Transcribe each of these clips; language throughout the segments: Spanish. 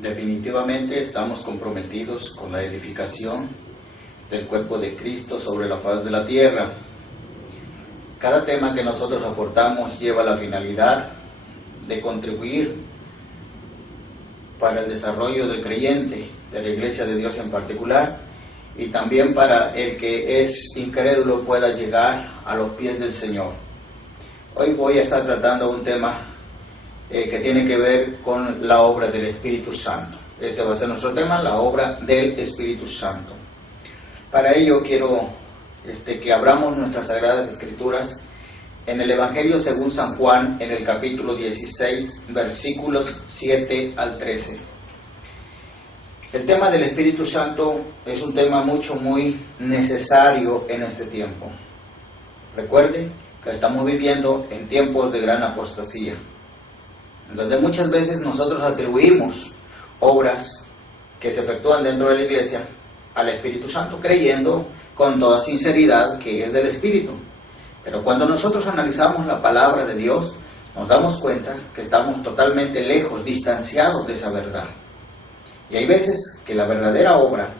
Definitivamente estamos comprometidos con la edificación del cuerpo de Cristo sobre la faz de la tierra. Cada tema que nosotros aportamos lleva la finalidad de contribuir para el desarrollo del creyente, de la Iglesia de Dios en particular, y también para el que es incrédulo pueda llegar a los pies del Señor. Hoy voy a estar tratando un tema que tiene que ver con la obra del Espíritu Santo. Ese va a ser nuestro tema, la obra del Espíritu Santo. Para ello quiero que abramos nuestras Sagradas Escrituras en el Evangelio según San Juan, en el capítulo 16, versículos 7 al 13. El tema del Espíritu Santo es un tema muy necesario en este tiempo. Recuerden que estamos viviendo en tiempos de gran apostasía, donde muchas veces nosotros atribuimos obras que se efectúan dentro de la iglesia al Espíritu Santo, creyendo con toda sinceridad que es del Espíritu. Pero cuando nosotros analizamos la palabra de Dios, nos damos cuenta que estamos totalmente lejos, distanciados de esa verdad. Y hay veces que la verdadera obra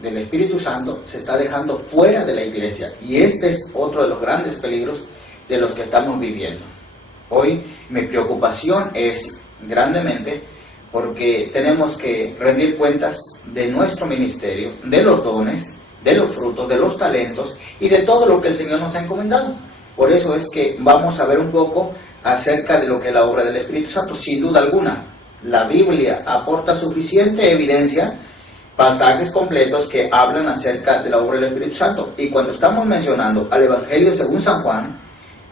del Espíritu Santo se está dejando fuera de la iglesia. Y este es otro de los grandes peligros de los que estamos viviendo. Hoy mi preocupación es grandemente porque tenemos que rendir cuentas de nuestro ministerio, de los dones, de los frutos, de los talentos y de todo lo que el Señor nos ha encomendado. Por eso es que vamos a ver un poco acerca de lo que es la obra del Espíritu Santo. Sin duda alguna, la Biblia aporta suficiente evidencia, pasajes completos que hablan acerca de la obra del Espíritu Santo. Y cuando estamos mencionando al Evangelio según San Juan,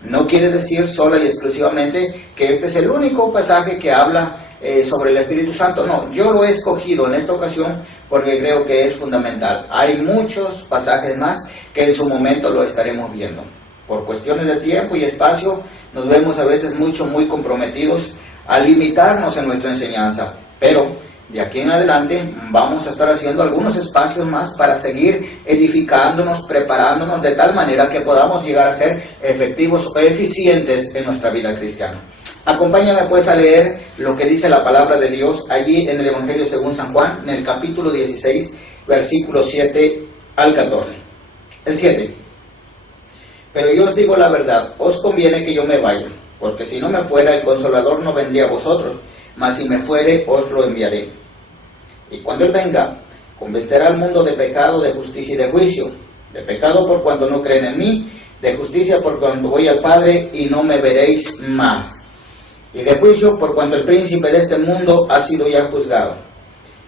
no quiere decir sola y exclusivamente que este es el único pasaje que habla sobre el Espíritu Santo. No, yo lo he escogido en esta ocasión porque creo que es fundamental. Hay muchos pasajes más que en su momento lo estaremos viendo. Por cuestiones de tiempo y espacio nos vemos a veces muy comprometidos a limitarnos en nuestra enseñanza, pero de aquí en adelante vamos a estar haciendo algunos espacios más para seguir edificándonos, preparándonos de tal manera que podamos llegar a ser efectivos o eficientes en nuestra vida cristiana. Acompáñame pues a leer lo que dice la palabra de Dios allí en el Evangelio según San Juan, en el capítulo 16, versículos 7 al 14. El 7. Pero yo os digo la verdad, os conviene que yo me vaya, porque si no me fuera, el Consolador no vendría a vosotros, mas si me fuere, os lo enviaré. Y cuando Él venga, convencerá al mundo de pecado, de justicia y de juicio. De pecado por cuando no creen en mí, de justicia por cuando voy al Padre y no me veréis más. Y de juicio por cuanto el príncipe de este mundo ha sido ya juzgado.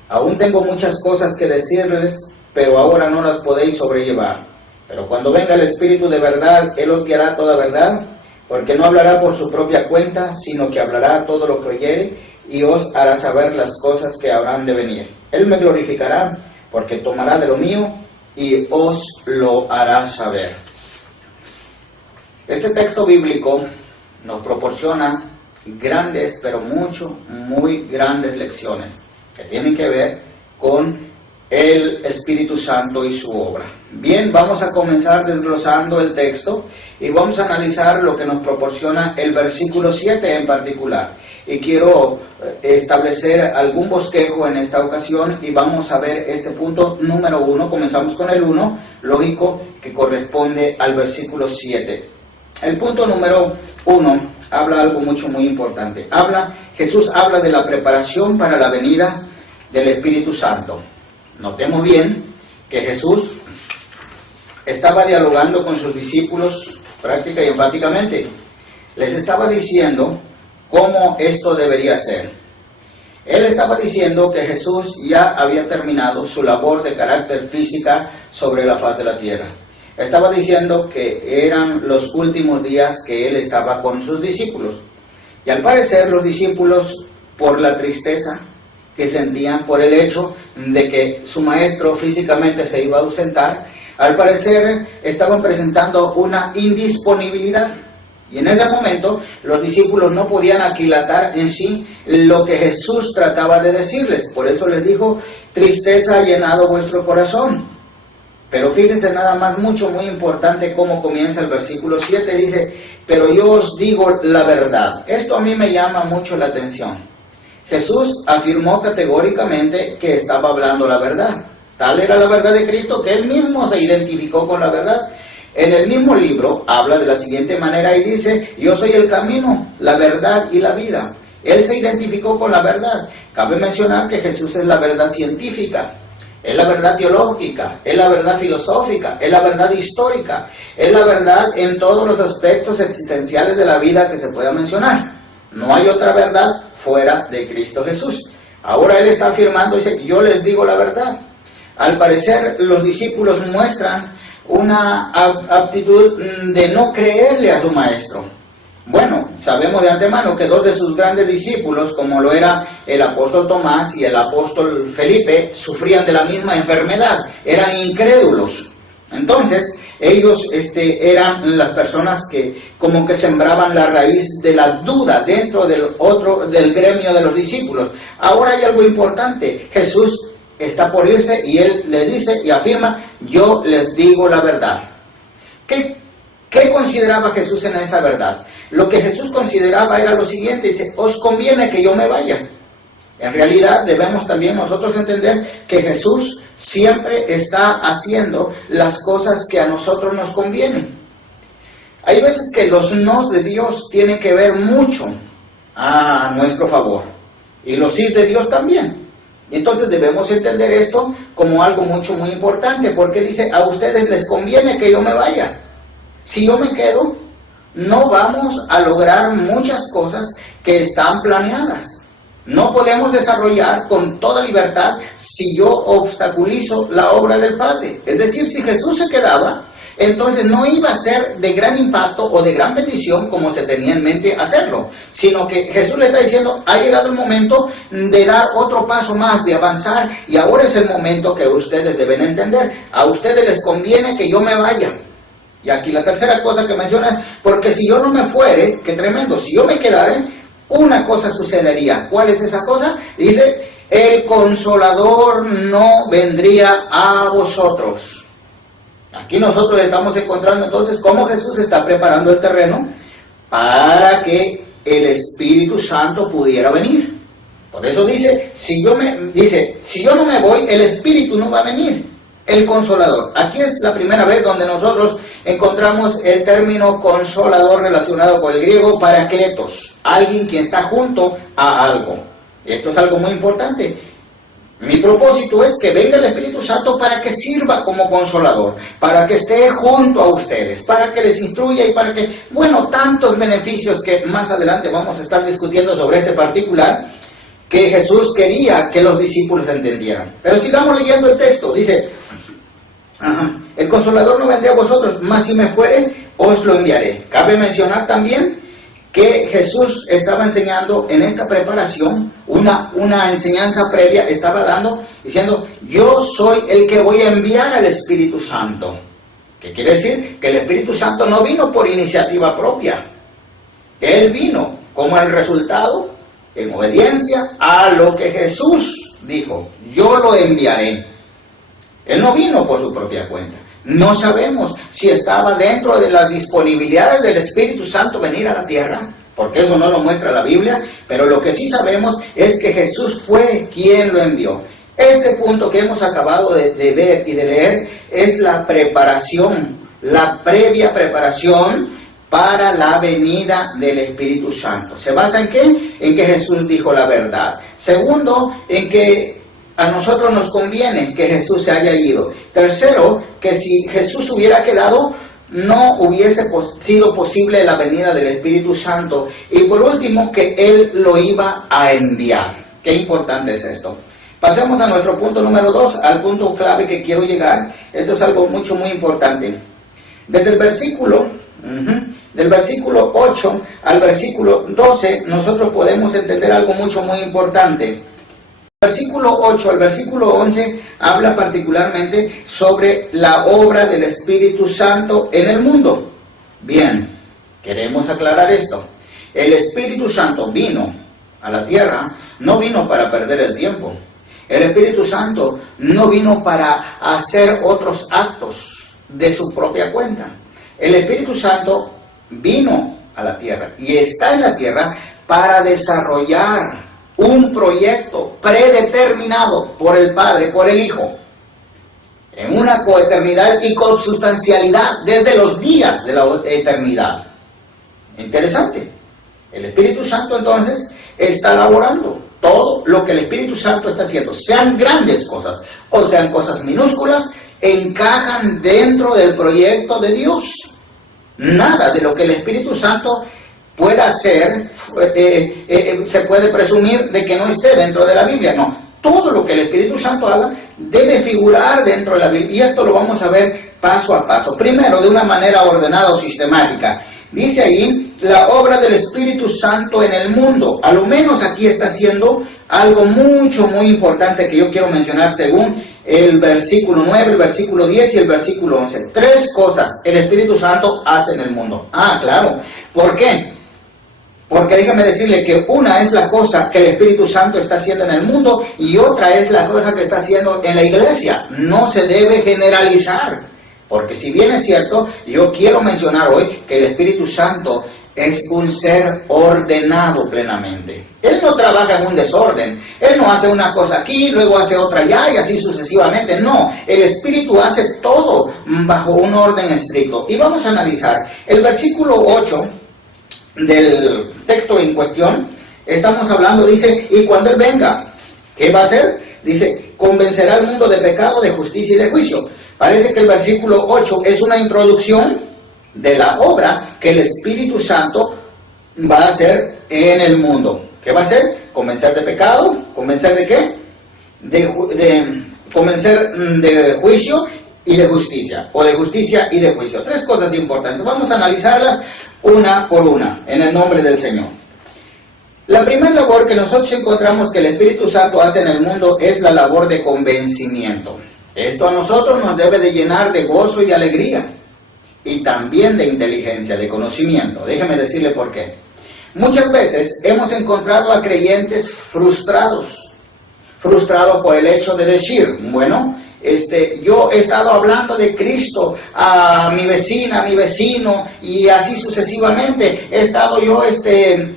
Aún tengo muchas cosas que decirles, pero ahora no las podéis sobrellevar. Pero cuando venga el Espíritu de verdad, Él os guiará toda verdad, porque no hablará por su propia cuenta, sino que hablará todo lo que oyere, y os hará saber las cosas que habrán de venir. Él me glorificará, porque tomará de lo mío, y os lo hará saber. Este texto bíblico nos proporciona grandes, pero muy grandes lecciones que tienen que ver con el Espíritu Santo y su obra. Bien, vamos a comenzar desglosando el texto y vamos a analizar lo que nos proporciona el versículo 7 en particular. Y quiero establecer algún bosquejo en esta ocasión y vamos a ver este punto número 1. Comenzamos con el 1, lógico, que corresponde al versículo 7. El punto número 1 habla algo muy importante. Jesús habla de la preparación para la venida del Espíritu Santo. Notemos bien que Jesús estaba dialogando con sus discípulos práctica y enfáticamente. Les estaba diciendo cómo esto debería ser. Él estaba diciendo que Jesús ya había terminado su labor de carácter física sobre la faz de la tierra. Estaba diciendo que eran los últimos días que Él estaba con sus discípulos. Y al parecer los discípulos, por la tristeza que sentían por el hecho de que su maestro físicamente se iba a ausentar, al parecer estaban presentando una indisponibilidad. Y en ese momento los discípulos no podían aquilatar en sí lo que Jesús trataba de decirles. Por eso les dijo: tristeza ha llenado vuestro corazón. Pero fíjense nada más, muy importante cómo comienza el versículo 7, dice: pero yo os digo la verdad. Esto a mí me llama mucho la atención. Jesús afirmó categóricamente que estaba hablando la verdad. Tal era la verdad de Cristo que Él mismo se identificó con la verdad. En el mismo libro habla de la siguiente manera y dice: yo soy el camino, la verdad y la vida. Él se identificó con la verdad. Cabe mencionar que Jesús es la verdad científica, es la verdad teológica, es la verdad filosófica, es la verdad histórica, es la verdad en todos los aspectos existenciales de la vida que se pueda mencionar. No hay otra verdad fuera de Cristo Jesús. Ahora Él está afirmando, dice: yo les digo la verdad. Al parecer los discípulos muestran una aptitud de no creerle a su maestro. Bueno, sabemos de antemano que dos de sus grandes discípulos, como lo era el apóstol Tomás y el apóstol Felipe, sufrían de la misma enfermedad, eran incrédulos. Entonces, ellos eran las personas que como que sembraban la raíz de la duda dentro del gremio de los discípulos. Ahora hay algo importante: Jesús está por irse y Él le dice y afirma: yo les digo la verdad. ¿Qué consideraba Jesús en esa verdad? Lo que Jesús consideraba era lo siguiente: dice, os conviene que yo me vaya. En realidad debemos también nosotros entender que Jesús siempre está haciendo las cosas que a nosotros nos convienen. Hay veces que los nos de Dios tienen que ver mucho a nuestro favor, y los sí de Dios también. Entonces debemos entender esto como algo muy importante, porque dice: a ustedes les conviene que yo me vaya. Si yo me quedo, no vamos a lograr muchas cosas que están planeadas. No podemos desarrollar con toda libertad si yo obstaculizo la obra del Padre. Es decir, si Jesús se quedaba, entonces no iba a ser de gran impacto o de gran bendición como se tenía en mente hacerlo, sino que Jesús le está diciendo: ha llegado el momento de dar otro paso más, de avanzar, y ahora es el momento que ustedes deben entender. A ustedes les conviene que yo me vaya. Y aquí la tercera cosa que menciona: porque si yo no me fuere, qué tremendo, si yo me quedare, una cosa sucedería. ¿Cuál es esa cosa? Dice: el Consolador no vendría a vosotros. Aquí nosotros estamos encontrando entonces cómo Jesús está preparando el terreno para que el Espíritu Santo pudiera venir. Por eso dice, si yo no me voy, el Espíritu no va a venir, el Consolador. Aquí es la primera vez donde nosotros encontramos el término Consolador relacionado con el griego Parakletos, alguien que está junto a algo. Esto es algo muy importante. Mi propósito es que venga el Espíritu Santo para que sirva como consolador, para que esté junto a ustedes, para que les instruya y para que, tantos beneficios que más adelante vamos a estar discutiendo sobre este particular, que Jesús quería que los discípulos entendieran. Pero sigamos leyendo el texto. Dice: el Consolador no vendrá a vosotros, mas si me fuere, os lo enviaré. Cabe mencionar también que Jesús estaba enseñando en esta preparación, una enseñanza previa estaba dando, diciendo: yo soy el que voy a enviar al Espíritu Santo. ¿Qué quiere decir? Que el Espíritu Santo no vino por iniciativa propia. Él vino como el resultado, en obediencia a lo que Jesús dijo: yo lo enviaré. Él no vino por su propia cuenta. No sabemos si estaba dentro de las disponibilidades del Espíritu Santo venir a la tierra, porque eso no lo muestra la Biblia, pero lo que sí sabemos es que Jesús fue quien lo envió. Este punto que hemos acabado de ver y de leer es la preparación, la previa preparación para la venida del Espíritu Santo. ¿Se basa en qué? En que Jesús dijo la verdad. Segundo, en que a nosotros nos conviene que Jesús se haya ido. Tercero, que si Jesús hubiera quedado, no hubiese sido posible la venida del Espíritu Santo. Y por último, que Él lo iba a enviar. Qué importante es esto. Pasemos a nuestro punto número 2, al punto clave que quiero llegar. Esto es algo muy importante. Desde el del versículo 8 al versículo 12, nosotros podemos entender algo muy importante. Versículo 8 al versículo 11 habla particularmente sobre la obra del Espíritu Santo en el mundo. Bien, queremos aclarar esto. El Espíritu Santo vino a la tierra, no vino para perder el tiempo. El Espíritu Santo no vino para hacer otros actos de su propia cuenta. El Espíritu Santo vino a la tierra y está en la tierra para desarrollar un proyecto predeterminado por el Padre, por el Hijo, en una coeternidad y consubstancialidad desde los días de la eternidad. Interesante. El Espíritu Santo entonces está elaborando todo lo que el Espíritu Santo está haciendo, sean grandes cosas o sean cosas minúsculas, encajan dentro del proyecto de Dios. Nada de lo que el Espíritu Santo pueda hacer se puede presumir de que no esté dentro de la Biblia. No, todo lo que el Espíritu Santo haga debe figurar dentro de la Biblia, y esto lo vamos a ver paso a paso. Primero, de una manera ordenada o sistemática. Dice ahí, la obra del Espíritu Santo en el mundo. A lo menos aquí está haciendo algo muy importante que yo quiero mencionar según el versículo 9, el versículo 10 y el versículo 11. 3 cosas el Espíritu Santo hace en el mundo. Ah, claro. ¿Por qué? Porque déjame decirle que una es la cosa que el Espíritu Santo está haciendo en el mundo y otra es la cosa que está haciendo en la iglesia. No se debe generalizar. Porque si bien es cierto, yo quiero mencionar hoy que el Espíritu Santo es un ser ordenado plenamente. Él no trabaja en un desorden. Él no hace una cosa aquí, luego hace otra allá y así sucesivamente. No, el Espíritu hace todo bajo un orden estricto. Y vamos a analizar el versículo 8 del texto en cuestión. Estamos hablando, dice, y cuando Él venga, ¿qué va a hacer? Dice, convencerá al mundo de pecado, de justicia y de juicio. Parece que el versículo 8 es una introducción de la obra que el Espíritu Santo va a hacer en el mundo. ¿Qué va a hacer? Convencer de pecado. ¿Convencer de qué? Convencer de juicio y de justicia. O de justicia y de juicio. 3 cosas importantes. Vamos a analizarlas una por una, en el nombre del Señor. La primera labor que nosotros encontramos que el Espíritu Santo hace en el mundo es la labor de convencimiento. Esto a nosotros nos debe de llenar de gozo y alegría, y también de inteligencia, de conocimiento. Déjeme decirle por qué. Muchas veces hemos encontrado a creyentes frustrados por el hecho de decir, bueno, yo he estado hablando de Cristo a mi vecina, a mi vecino, y así sucesivamente. He estado yo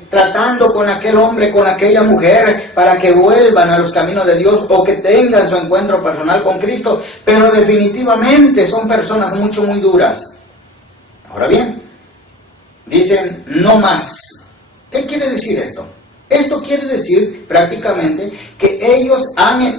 tratando con aquel hombre, con aquella mujer, para que vuelvan a los caminos de Dios o que tengan su encuentro personal con Cristo, pero definitivamente son personas muy duras. Ahora bien, dicen, no más. ¿Qué quiere decir esto? Esto quiere decir prácticamente que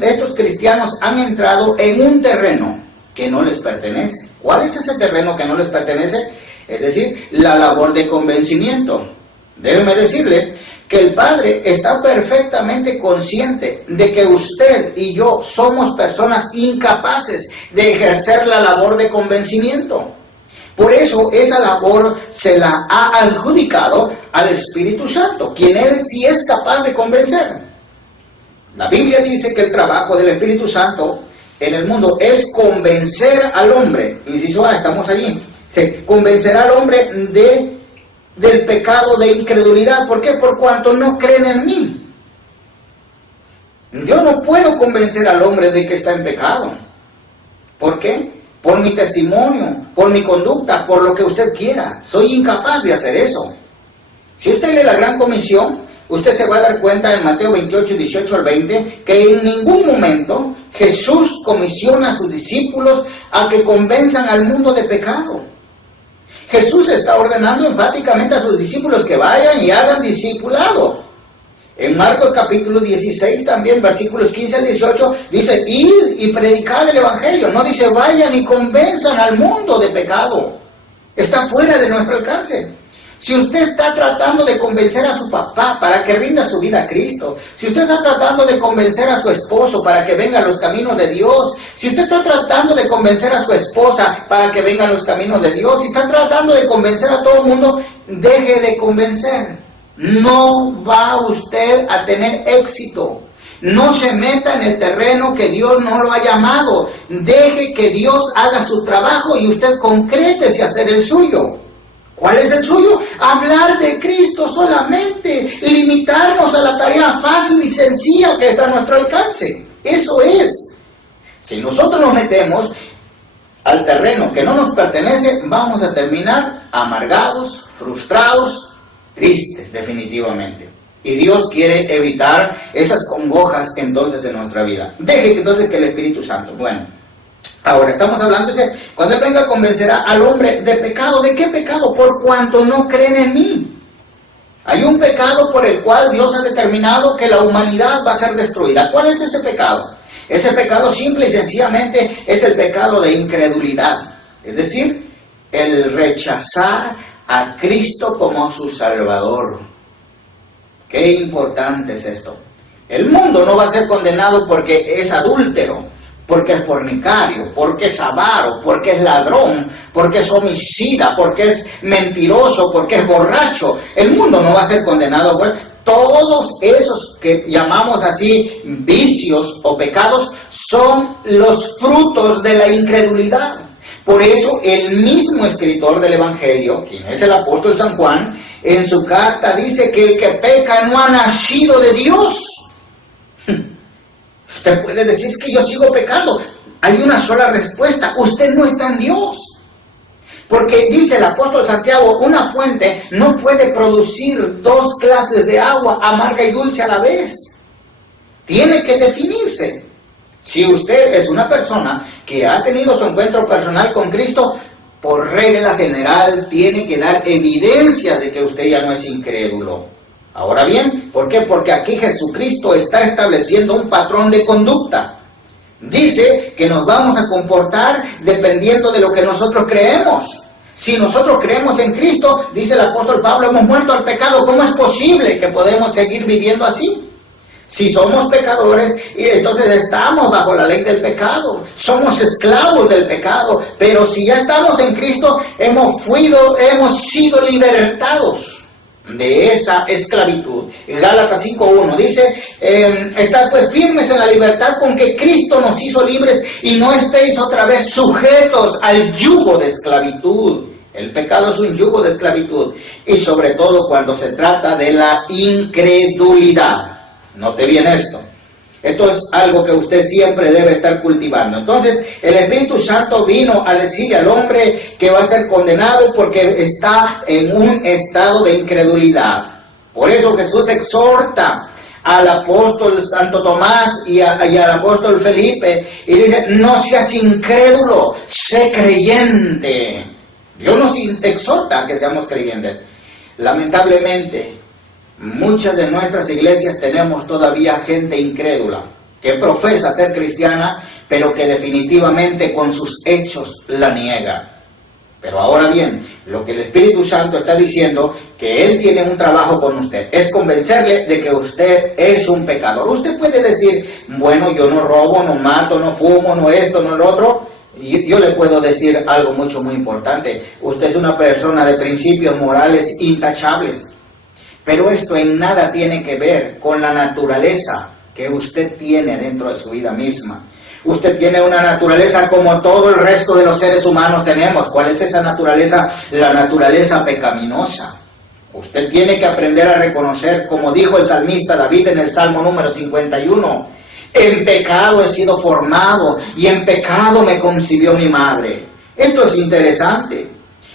estos cristianos han entrado en un terreno que no les pertenece. ¿Cuál es ese terreno que no les pertenece? Es decir, la labor de convencimiento. Déjeme decirle que el Padre está perfectamente consciente de que usted y yo somos personas incapaces de ejercer la labor de convencimiento. Por eso esa labor se la ha adjudicado al Espíritu Santo, quien Él sí es capaz de convencer. La Biblia dice que el trabajo del Espíritu Santo en el mundo es convencer al hombre. Inciso A, estamos allí. Convencerá al hombre del pecado de incredulidad. ¿Por qué? Por cuanto no creen en mí. Yo no puedo convencer al hombre de que está en pecado. ¿Por qué? Por mi testimonio, por mi conducta, por lo que usted quiera. Soy incapaz de hacer eso. Si usted lee la Gran Comisión, usted se va a dar cuenta en Mateo 28, 18 al 20, que en ningún momento Jesús comisiona a sus discípulos a que convenzan al mundo de pecado. Jesús está ordenando enfáticamente a sus discípulos que vayan y hagan discipulado. En Marcos capítulo 16 también, versículos 15 al 18, dice, id y predicad el Evangelio. No dice, vayan y convenzan al mundo de pecado. Está fuera de nuestro alcance. Si usted está tratando de convencer a su papá para que rinda su vida a Cristo, si usted está tratando de convencer a su esposo para que venga a los caminos de Dios, si usted está tratando de convencer a su esposa para que venga a los caminos de Dios, si está tratando de convencer a todo el mundo, deje de convencer. No va usted a tener éxito. No se meta en el terreno que Dios no lo ha llamado. Deje que Dios haga su trabajo y usted concrétese a hacer el suyo. ¿Cuál es el suyo? Hablar de Cristo solamente. Limitarnos a la tarea fácil y sencilla que está a nuestro alcance. Eso es. Si nosotros nos metemos al terreno que no nos pertenece, vamos a terminar amargados, frustrados, tristes, definitivamente. Y Dios quiere evitar esas congojas entonces en nuestra vida. Deje entonces que el Espíritu Santo, bueno, ahora estamos hablando, dice, cuando Él venga convencerá al hombre de pecado. ¿De qué pecado? Por cuanto no creen en mí. Hay un pecado por el cual Dios ha determinado que la humanidad va a ser destruida. ¿Cuál es ese pecado? Ese pecado simple y sencillamente es el pecado de incredulidad. Es decir, el rechazar a Cristo como su Salvador. Qué importante es esto. El mundo no va a ser condenado porque es adúltero, porque es fornicario, porque es avaro, porque es ladrón, porque es homicida, porque es mentiroso, porque es borracho. El mundo no va a ser condenado. Bueno, todos esos que llamamos así vicios o pecados son los frutos de la incredulidad. Por eso el mismo escritor del Evangelio, quien es el apóstol San Juan, en su carta dice que el que peca no ha nacido de Dios. Usted puede decir que yo sigo pecando. Hay una sola respuesta: usted no está en Dios. Porque dice el apóstol Santiago, una fuente no puede producir dos clases de agua, amarga y dulce a la vez. Tiene que definirse. Si usted es una persona que ha tenido su encuentro personal con Cristo, por regla general tiene que dar evidencia de que usted ya no es incrédulo. Ahora bien, ¿por qué? Porque aquí Jesucristo está estableciendo un patrón de conducta. Dice que nos vamos a comportar dependiendo de lo que nosotros creemos. Si nosotros creemos en Cristo, dice el apóstol Pablo, hemos muerto al pecado. ¿Cómo es posible que podemos seguir viviendo así? Si somos pecadores, y entonces estamos bajo la ley del pecado, somos esclavos del pecado, pero si ya estamos en Cristo, hemos sido libertados de esa esclavitud. En Gálatas 5:1 dice, estad pues firmes en la libertad con que Cristo nos hizo libres, y no estéis otra vez sujetos al yugo de esclavitud. El pecado es un yugo de esclavitud, y sobre todo cuando se trata de la incredulidad. Note bien esto. Esto es algo que usted siempre debe estar cultivando. Entonces, el Espíritu Santo vino a decirle al hombre que va a ser condenado porque está en un estado de incredulidad. Por eso Jesús exhorta al apóstol Santo Tomás y al apóstol Felipe y dice, no seas incrédulo, sé creyente. Dios nos exhorta a que seamos creyentes. Lamentablemente, muchas de nuestras iglesias tenemos todavía gente incrédula, que profesa ser cristiana, pero que definitivamente con sus hechos la niega. Pero ahora bien, lo que el Espíritu Santo está diciendo, que Él tiene un trabajo con usted, es convencerle de que usted es un pecador. Usted puede decir, bueno, yo no robo, no mato, no fumo, no esto, no lo otro. Y yo le puedo decir algo muy importante. Usted es una persona de principios morales intachables. Pero esto en nada tiene que ver con la naturaleza que usted tiene dentro de su vida misma. Usted tiene una naturaleza como todo el resto de los seres humanos tenemos. ¿Cuál es esa naturaleza? La naturaleza pecaminosa. Usted tiene que aprender a reconocer, como dijo el salmista David en el Salmo número 51, en pecado he sido formado y en pecado me concibió mi madre. Esto es interesante.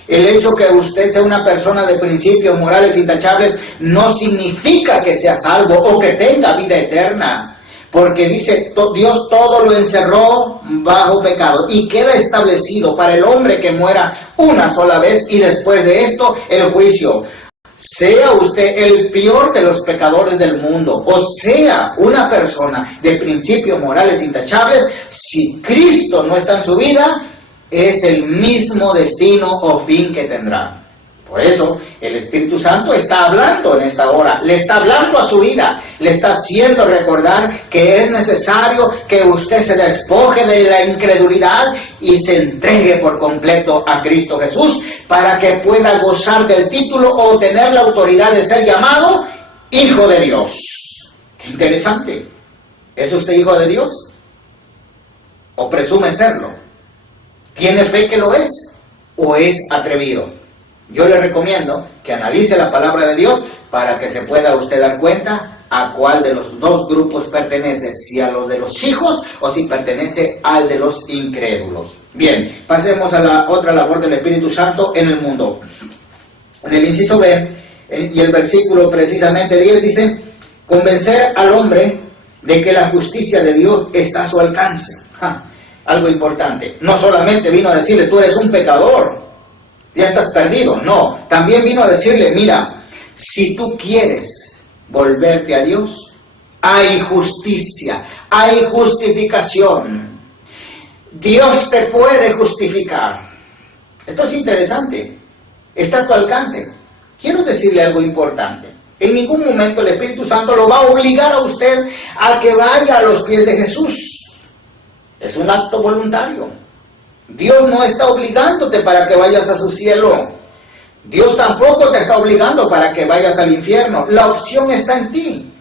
El hecho que usted sea una persona de principios morales intachables no significa que sea salvo o que tenga vida eterna. Porque dice, Dios todo lo encerró bajo pecado. Y queda establecido para el hombre que muera una sola vez y después de esto el juicio. Sea usted el peor de los pecadores del mundo o sea una persona de principios morales intachables, si Cristo no está en su vida, es el mismo destino o fin que tendrá. Por eso, el Espíritu Santo está hablando en esta hora, le está hablando a su vida, le está haciendo recordar que es necesario que usted se despoje de la incredulidad y se entregue por completo a Cristo Jesús para que pueda gozar del título o tener la autoridad de ser llamado Hijo de Dios. Qué interesante. ¿Es usted hijo de Dios? ¿O presume serlo? ¿Tiene fe que lo es? ¿O es atrevido? Yo le recomiendo que analice la palabra de Dios para que se pueda usted dar cuenta a cuál de los dos grupos pertenece, si a los de los hijos o si pertenece al de los incrédulos. Bien, pasemos a la otra labor del Espíritu Santo en el mundo. En el inciso B, y el versículo precisamente 10 dice, Convencer al hombre de que la justicia de Dios está a su alcance. Algo importante. No solamente vino a decirle, tú eres un pecador, ya estás perdido. No, también vino a decirle, mira, si tú quieres volverte a Dios, hay justicia, hay justificación. Dios te puede justificar. Esto es interesante. Está a tu alcance. Quiero decirle algo importante. En ningún momento el Espíritu Santo lo va a obligar a usted a que vaya a los pies de Jesús. Es un acto voluntario. Dios no está obligándote para que vayas a su cielo. Dios tampoco te está obligando para que vayas al infierno. La opción está en ti.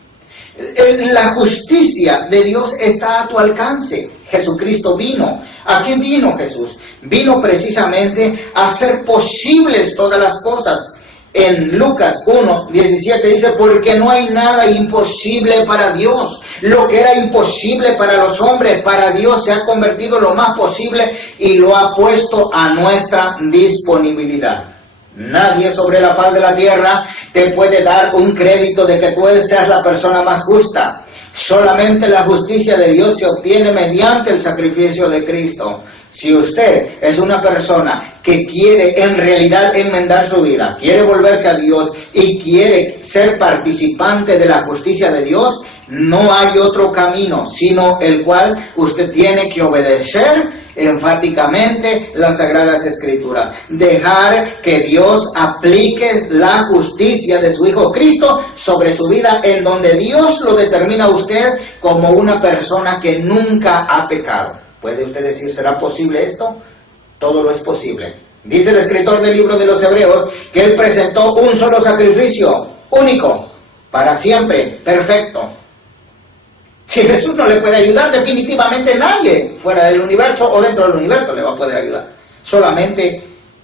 La justicia de Dios está a tu alcance. Jesucristo vino. ¿A qué vino Jesús? Vino precisamente a hacer posibles todas las cosas. En Lucas 1:17 dice, porque no hay nada imposible para Dios. Lo que era imposible para los hombres, para Dios se ha convertido en lo más posible y lo ha puesto a nuestra disponibilidad. Nadie sobre la faz de la tierra te puede dar un crédito de que tú seas la persona más justa. Solamente la justicia de Dios se obtiene mediante el sacrificio de Cristo. Si usted es una persona que quiere en realidad enmendar su vida, quiere volverse a Dios y quiere ser participante de la justicia de Dios, no hay otro camino, sino el cual usted tiene que obedecer enfáticamente las Sagradas Escrituras. Dejar que Dios aplique la justicia de su Hijo Cristo sobre su vida, en donde Dios lo determina a usted como una persona que nunca ha pecado. ¿Puede usted decir, será posible esto? Todo lo es posible. Dice el escritor del libro de los Hebreos que Él presentó un solo sacrificio, único, para siempre, perfecto. Si Jesús no le puede ayudar, definitivamente nadie fuera del universo o dentro del universo le va a poder ayudar. Solamente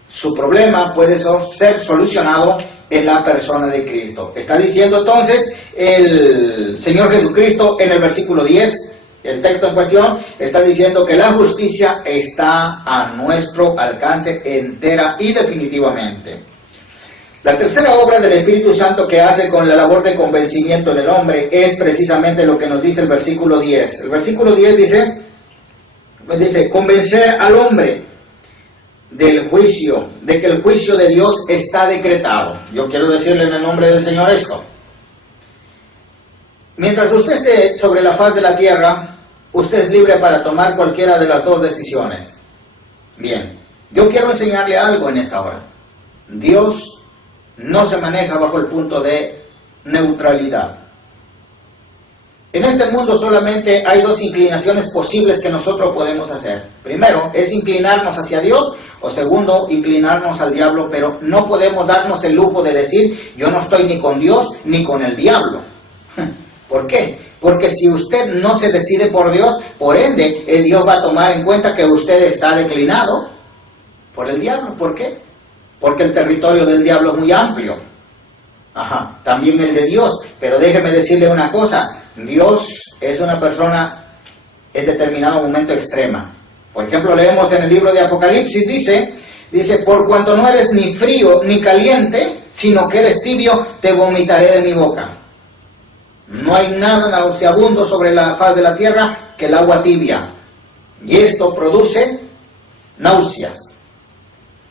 su problema puede ser solucionado en la persona de Cristo. Está diciendo entonces el Señor Jesucristo en el versículo 10, el texto en cuestión, está diciendo que la justicia está a nuestro alcance entera y definitivamente. La tercera obra del Espíritu Santo que hace con la labor de convencimiento en el hombre es precisamente lo que nos dice el versículo 10. El versículo 10 dice, convencer al hombre del juicio, de que el juicio de Dios está decretado. Yo quiero decirle en el nombre del Señor esto. Mientras usted esté sobre la faz de la tierra, usted es libre para tomar cualquiera de las dos decisiones. Bien, yo quiero enseñarle algo en esta hora. Dios no se maneja bajo el punto de neutralidad. En este mundo solamente hay dos inclinaciones posibles que nosotros podemos hacer. Primero, es inclinarnos hacia Dios, o segundo, inclinarnos al diablo, pero no podemos darnos el lujo de decir, yo no estoy ni con Dios ni con el diablo. ¿Por qué? Porque si usted no se decide por Dios, por ende, Dios va a tomar en cuenta que usted está declinado por el diablo. ¿Por qué? Porque el territorio del diablo es muy amplio. También el de Dios. Pero déjeme decirle una cosa. Dios es una persona en determinado momento extrema. Por ejemplo, leemos en el libro de Apocalipsis, dice, por cuanto no eres ni frío ni caliente, sino que eres tibio, te vomitaré de mi boca. No hay nada nauseabundo sobre la faz de la tierra que el agua tibia. Y esto produce náuseas.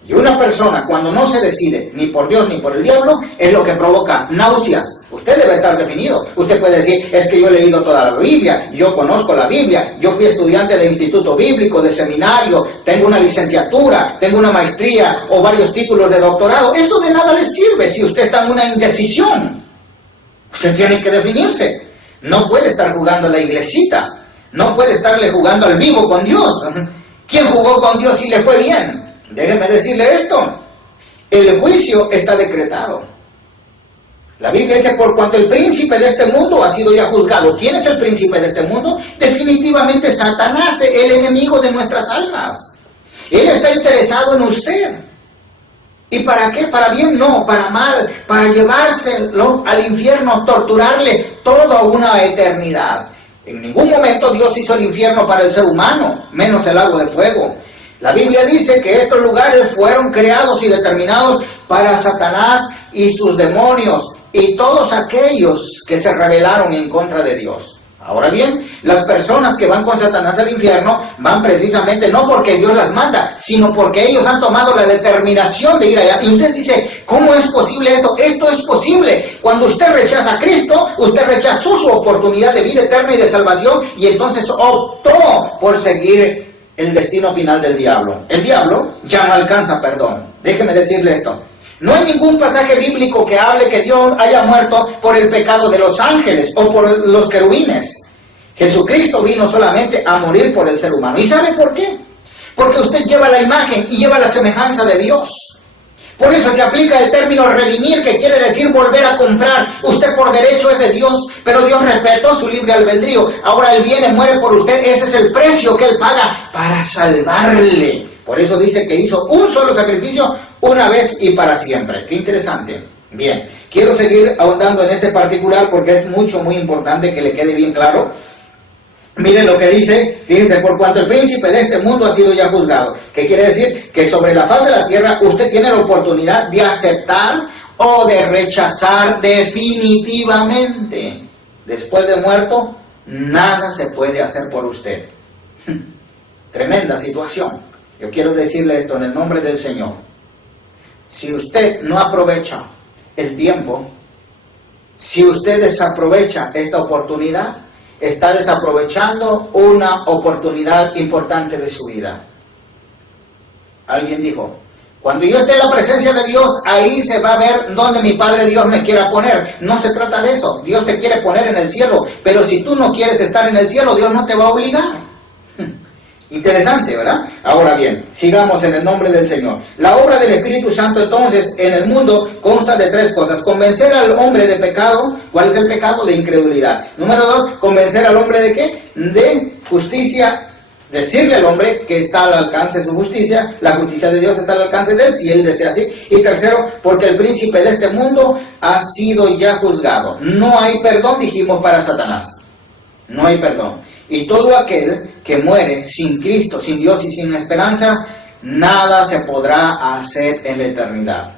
Y una persona cuando no se decide ni por Dios ni por el diablo, es lo que provoca náuseas. Usted debe estar definido. Usted puede decir, es que yo he leído toda la Biblia, yo conozco la Biblia, yo fui estudiante de instituto bíblico, de seminario, tengo una licenciatura, tengo una maestría o varios títulos de doctorado. Eso de nada le sirve si usted está en una indecisión. Usted tiene que definirse. No puede estar jugando a la iglesita, no puede estarle jugando al vivo con Dios. ¿Quién jugó con Dios y le fue bien? Déjeme decirle esto, el juicio está decretado. La Biblia dice, por cuanto el príncipe de este mundo ha sido ya juzgado. ¿Quién es el príncipe de este mundo? Definitivamente Satanás, el enemigo de nuestras almas. Él está interesado en usted. ¿Y para qué? ¿Para bien? No, para mal, para llevárselo al infierno, torturarle toda una eternidad. En ningún momento Dios hizo el infierno para el ser humano, menos el lago de fuego. La Biblia dice que estos lugares fueron creados y determinados para Satanás y sus demonios y todos aquellos que se rebelaron en contra de Dios. Ahora bien, las personas que van con Satanás al infierno van precisamente no porque Dios las manda, sino porque ellos han tomado la determinación de ir allá. Y usted dice, ¿cómo es posible esto? Esto es posible. Cuando usted rechaza a Cristo, usted rechazó su oportunidad de vida eterna y de salvación, y entonces optó por seguir el destino final del diablo. El diablo ya no alcanza perdón. Déjeme decirle esto. No hay ningún pasaje bíblico que hable que Dios haya muerto por el pecado de los ángeles o por los querubines. Jesucristo vino solamente a morir por el ser humano. ¿Y sabe por qué? Porque usted lleva la imagen y lleva la semejanza de Dios. Por eso se aplica el término redimir, que quiere decir volver a comprar. Usted por derecho es de Dios, pero Dios respetó su libre albedrío. Ahora Él viene, muere por usted. Ese es el precio que Él paga para salvarle. Por eso dice que hizo un solo sacrificio una vez y para siempre. Qué interesante. Bien, quiero seguir ahondando en este particular porque es muy importante que le quede bien claro. Miren lo que dice, fíjense, por cuanto el príncipe de este mundo ha sido ya juzgado. ¿Qué quiere decir? Que sobre la faz de la tierra usted tiene la oportunidad de aceptar o de rechazar definitivamente. Después de muerto, nada se puede hacer por usted. Tremenda situación. Yo quiero decirle esto en el nombre del Señor. Si usted no aprovecha el tiempo, si usted desaprovecha esta oportunidad, está desaprovechando una oportunidad importante de su vida. Alguien dijo, cuando yo esté en la presencia de Dios, ahí se va a ver dónde mi Padre Dios me quiera poner. No se trata de eso. Dios te quiere poner en el cielo, pero si tú no quieres estar en el cielo, Dios no te va a obligar. Interesante, ¿verdad? Ahora bien, sigamos en el nombre del Señor. La obra del Espíritu Santo entonces en el mundo consta de tres cosas. Convencer al hombre de pecado. ¿Cuál es el pecado? De incredulidad. Número 2, convencer al hombre de ¿qué? De justicia. Decirle al hombre que está al alcance de su justicia, la justicia de Dios está al alcance de él, si él desea así. Y tercero, porque el príncipe de este mundo ha sido ya juzgado. No hay perdón, dijimos, para Satanás. No hay perdón. Y todo aquel que muere sin Cristo, sin Dios y sin esperanza, nada se podrá hacer en la eternidad.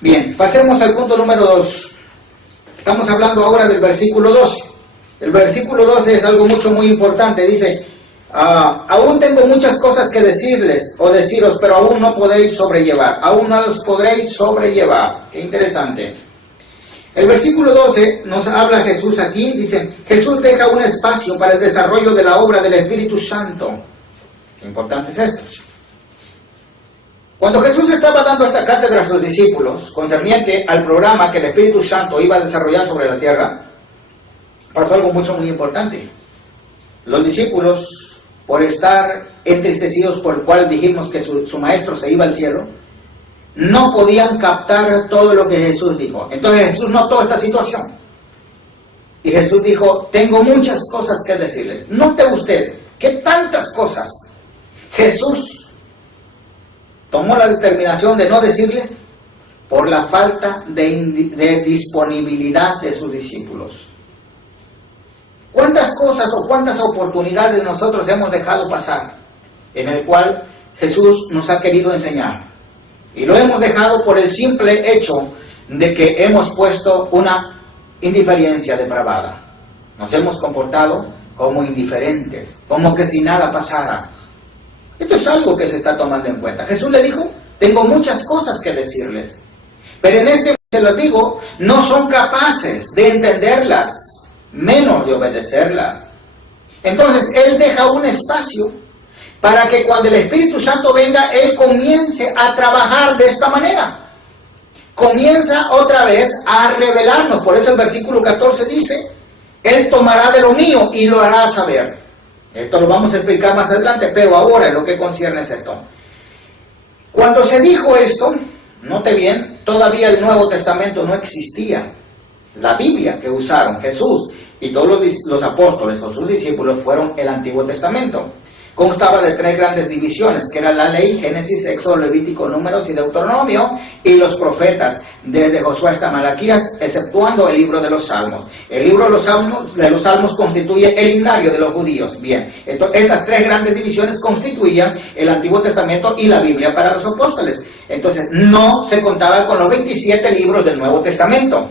Bien, pasemos al punto número 2. Estamos hablando ahora del versículo 12. El versículo 12 es algo muy importante. Dice, aún tengo muchas cosas que decirles o deciros, pero aún no podéis sobrellevar. Aún no los podréis sobrellevar. Qué interesante. El versículo 12 nos habla Jesús aquí, dice, Jesús deja un espacio para el desarrollo de la obra del Espíritu Santo. Qué importante es esto. Cuando Jesús estaba dando esta cátedra a sus discípulos, concerniente al programa que el Espíritu Santo iba a desarrollar sobre la tierra, pasó algo muy importante. Los discípulos, por estar entristecidos por el cual dijimos que su maestro se iba al cielo, no podían captar todo lo que Jesús dijo. Entonces Jesús notó esta situación. Y Jesús dijo, tengo muchas cosas que decirles. Note usted, ¿qué tantas cosas? Jesús tomó la determinación de no decirle por la falta de disponibilidad de sus discípulos. ¿Cuántas cosas o cuántas oportunidades nosotros hemos dejado pasar en el cual Jesús nos ha querido enseñar? Y lo hemos dejado por el simple hecho de que hemos puesto una indiferencia depravada. Nos hemos comportado como indiferentes, como que si nada pasara. Esto es algo que se está tomando en cuenta. Jesús le dijo, tengo muchas cosas que decirles, pero en este se los digo, no son capaces de entenderlas, menos de obedecerlas. Entonces Él deja un espacio para que cuando el Espíritu Santo venga, Él comience a trabajar de esta manera. Comienza otra vez a revelarnos. Por eso el versículo 14 dice, Él tomará de lo mío y lo hará saber. Esto lo vamos a explicar más adelante, pero ahora en lo que concierne es esto. Cuando se dijo esto, note bien, todavía el Nuevo Testamento no existía. La Biblia que usaron Jesús y todos los apóstoles o sus discípulos fueron el Antiguo Testamento. constaba de 3 grandes divisiones, que era la ley, Génesis, Éxodo, Levítico, Números y Deuteronomio, y los profetas, desde Josué hasta Malaquías, exceptuando el libro de los Salmos. El libro de los Salmos constituye el himnario de los judíos. Bien, estas 3 grandes divisiones constituían el Antiguo Testamento y la Biblia para los apóstoles. Entonces, no se contaba con los 27 libros del Nuevo Testamento.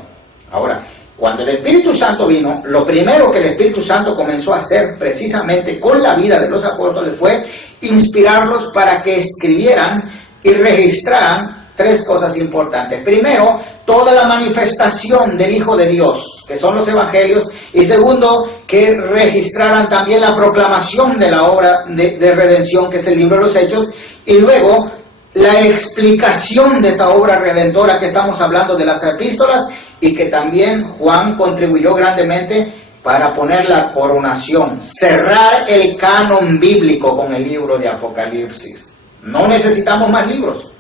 Ahora, cuando el Espíritu Santo vino, lo primero que el Espíritu Santo comenzó a hacer precisamente con la vida de los apóstoles fue inspirarlos para que escribieran y registraran 3 cosas importantes. Primero, toda la manifestación del Hijo de Dios, que son los evangelios, y segundo, que registraran también la proclamación de la obra de redención, que es el libro de los Hechos, y luego la explicación de esa obra redentora que estamos hablando de las epístolas, y que también Juan contribuyó grandemente para poner la coronación, cerrar el canon bíblico con el libro de Apocalipsis. No necesitamos más libros,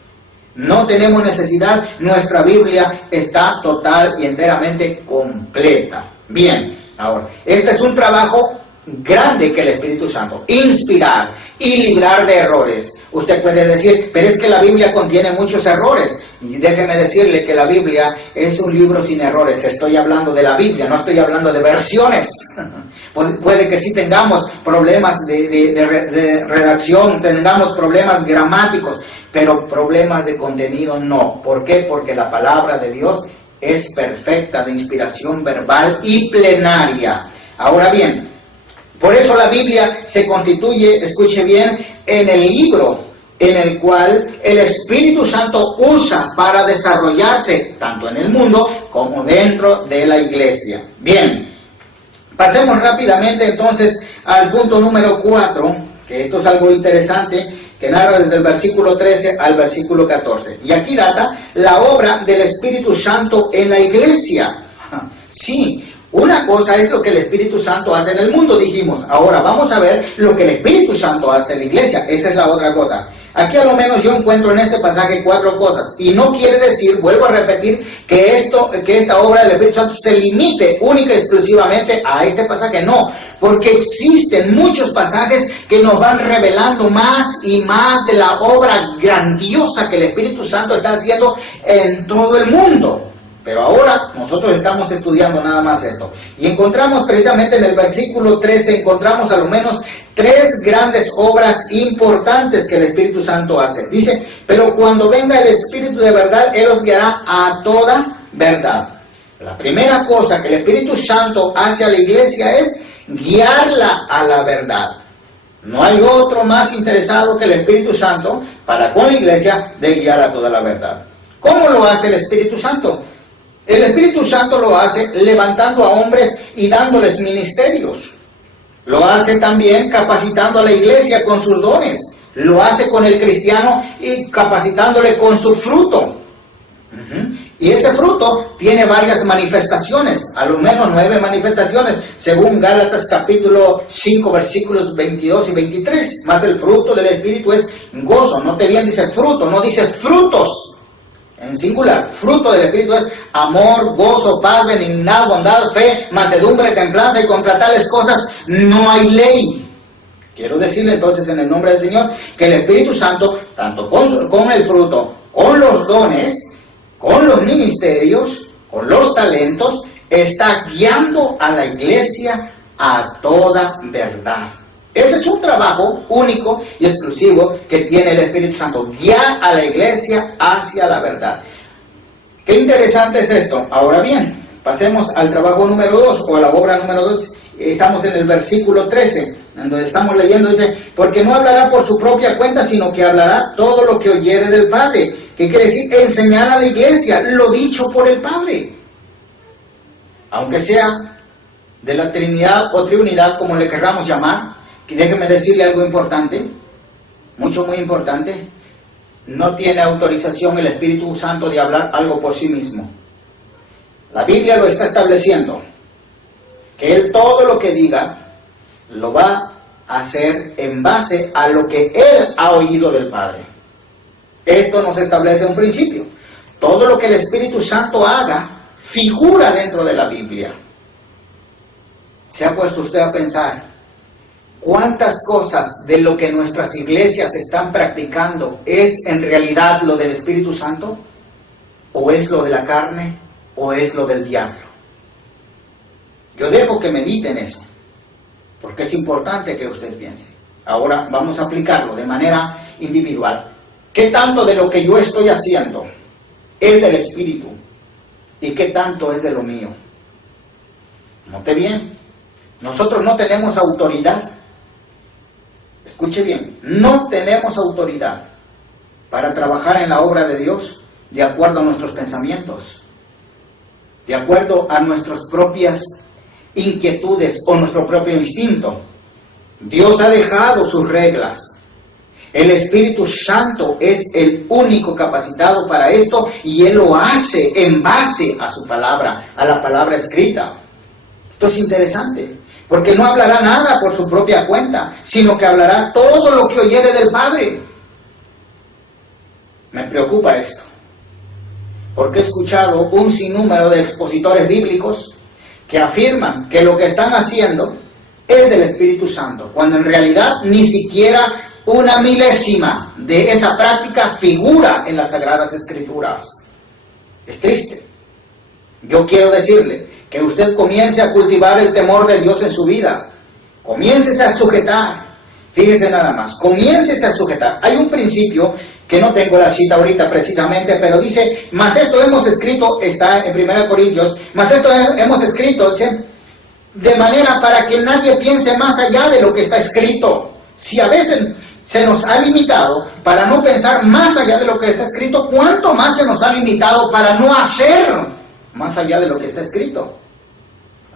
no tenemos necesidad, nuestra Biblia está total y enteramente completa. Bien, ahora, este es un trabajo grande que el Espíritu Santo, inspirar y librar de errores. Usted puede decir, pero es que la Biblia contiene muchos errores. Y déjeme decirle que la Biblia es un libro sin errores. Estoy hablando de la Biblia, no estoy hablando de versiones. Puede que sí tengamos problemas de redacción, tengamos problemas gramáticos, pero problemas de contenido no. ¿Por qué? Porque la palabra de Dios es perfecta, de inspiración verbal y plenaria. Ahora bien, por eso la Biblia se constituye, escuche bien, en el libro en el cual el Espíritu Santo usa para desarrollarse tanto en el mundo como dentro de la iglesia. Bien, pasemos rápidamente entonces al punto número 4, que esto es algo interesante, que narra desde el versículo 13 al versículo 14. Y aquí data la obra del Espíritu Santo en la iglesia. Sí. Una cosa es lo que el Espíritu Santo hace en el mundo, dijimos. Ahora vamos a ver lo que el Espíritu Santo hace en la iglesia. Esa es la otra cosa. Aquí a lo menos yo encuentro en este pasaje 4 cosas. Y no quiere decir, vuelvo a repetir, que esta obra del Espíritu Santo se limite única y exclusivamente a este pasaje. No, porque existen muchos pasajes que nos van revelando más y más de la obra grandiosa que el Espíritu Santo está haciendo en todo el mundo. Pero ahora nosotros estamos estudiando nada más esto. Y encontramos precisamente en el versículo 13, encontramos a lo menos 3 grandes obras importantes que el Espíritu Santo hace. Dice, pero cuando venga el Espíritu de verdad, Él os guiará a toda verdad. La primera cosa que el Espíritu Santo hace a la iglesia es guiarla a la verdad. No hay otro más interesado que el Espíritu Santo para con la iglesia de guiar a toda la verdad. ¿Cómo lo hace el Espíritu Santo? El Espíritu Santo lo hace levantando a hombres y dándoles ministerios. Lo hace también capacitando a la iglesia con sus dones. Lo hace con el cristiano y capacitándole con su fruto. Y ese fruto tiene varias manifestaciones, a lo menos 9 manifestaciones, según Gálatas capítulo 5, versículos 22 y 23. Más el fruto del Espíritu es gozo. Note bien, dice fruto, no dice frutos. En singular, fruto del Espíritu es amor, gozo, paz, benignidad, bondad, fe, mansedumbre, templanza, y contra tales cosas no hay ley. Quiero decirle entonces en el nombre del Señor que el Espíritu Santo, tanto con el fruto, con los dones, con los ministerios, con los talentos, está guiando a la iglesia a toda verdad. Ese es un trabajo único y exclusivo que tiene el Espíritu Santo, guiar a la iglesia hacia la verdad. Qué interesante es esto. Ahora bien, pasemos al trabajo número 2 o a la obra número 2. Estamos en el versículo 13, donde estamos leyendo, dice, porque no hablará por su propia cuenta, sino que hablará todo lo que oyere del Padre. ¿Qué quiere decir? Enseñar a la iglesia lo dicho por el Padre. Aunque sea de la Trinidad o Triunidad, como le querramos llamar. Y déjeme decirle algo importante, muy importante. No tiene autorización el Espíritu Santo de hablar algo por sí mismo. La Biblia lo está estableciendo, que Él todo lo que diga, lo va a hacer en base a lo que Él ha oído del Padre. Esto nos establece un principio. Todo lo que el Espíritu Santo haga, figura dentro de la Biblia. ¿Se ha puesto usted a pensar ¿Cuántas cosas de lo que nuestras iglesias están practicando es en realidad lo del Espíritu Santo? ¿O es lo de la carne? ¿O es lo del diablo? Yo dejo que mediten eso, porque es importante que usted piense. Ahora vamos a aplicarlo de manera individual. ¿Qué tanto de lo que yo estoy haciendo es del Espíritu? ¿Y qué tanto es de lo mío? Note bien, nosotros no tenemos autoridad. Escuche bien, no tenemos autoridad para trabajar en la obra de Dios de acuerdo a nuestros pensamientos, de acuerdo a nuestras propias inquietudes o nuestro propio instinto. Dios ha dejado sus reglas. El Espíritu Santo es el único capacitado para esto y Él lo hace en base a su palabra, a la palabra escrita. Esto es interesante, porque no hablará nada por su propia cuenta, sino que hablará todo lo que oyere del Padre. Me preocupa esto, porque he escuchado un sinnúmero de expositores bíblicos que afirman que lo que están haciendo es del Espíritu Santo, cuando en realidad ni siquiera una milésima de esa práctica figura en las Sagradas Escrituras. Es triste. Yo quiero decirle que usted comience a cultivar el temor de Dios en su vida. Comiéncese a sujetar. Fíjese nada más, comiéncese a sujetar. Hay un principio que no tengo la cita ahorita precisamente, pero dice, mas esto hemos escrito, está en 1 Corintios, mas esto hemos escrito, ¿sí?, de manera para que nadie piense más allá de lo que está escrito. Si a veces se nos ha limitado para no pensar más allá de lo que está escrito, ¿cuánto más se nos ha limitado para no hacer más allá de lo que está escrito?